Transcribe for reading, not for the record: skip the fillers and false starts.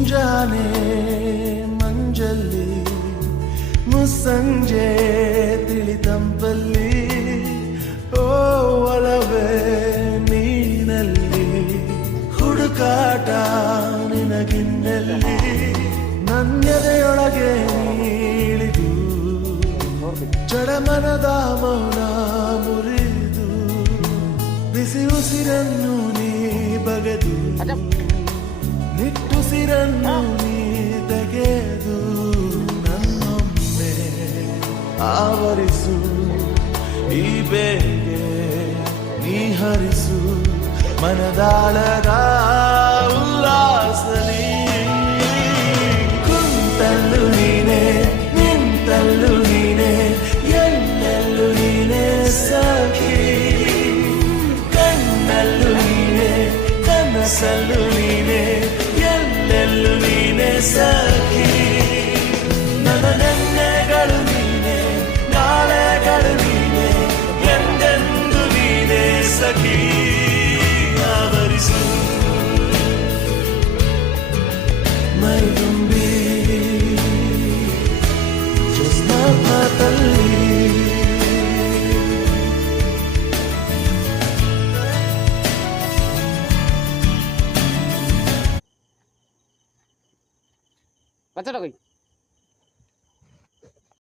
ಮುಂಜಾನೆ ಮಂಜಲ್ಲಿ ಮುಸ್ಸಂಜೆ ತಿಳಿತಂಪಲ್ಲಿ ಓ ಒಲವೇ ನೀನಲ್ಲಿ ಹುಡುಕಾಟ ನಿನಗಿನ್ನಲ್ಲಿ ನನ್ನೆದೆಯೊಳಗೆ ನೀಳಿದು ಜಡಮನದ ಮೌನ ಮುರಿದು ಬಿಸಿ ಉಸಿರನ್ನು ನೀ ಬಗೆದು ನಿಟ್ಟುಸಿರನ್ನು ನೀ ತೆಗೆದು ನನ್ನೊಮ್ಮೆ ಆವರಿಸು ಈ ಬೇಗೆ ನೀ ಹರಿಸು ಮನದಾಳದ ಉಲ್ಲಾಸಲಿ ಕುಂತಲ್ಲು ನೀನೆ ನಿಂತಲ್ಲು ನೀನೆ ಎಲ್ಲೆಲ್ಲೂ ನೀನೆ ಸಖಿ ಕಣ್ಣಲ್ಲೂ ನೀನೆ ಕನಸಲ್ಲೂ ನೀನೆ ಎಲ್ಲೆಲ್ಲೂ ನೀನೆ ಸಖಿ ನನ್ನ ನೆನ್ನೆಗಳು ನೀನೆ ನಾಳೆಗಳು ನೀನೆ ಎಂದೆಂದು ನೀನೆ ಸಖಿ ಆವರಿಸು ಮೈದುಂಬಿ ಮಾತಲ್ಲಿ বাচ্চাটা কই?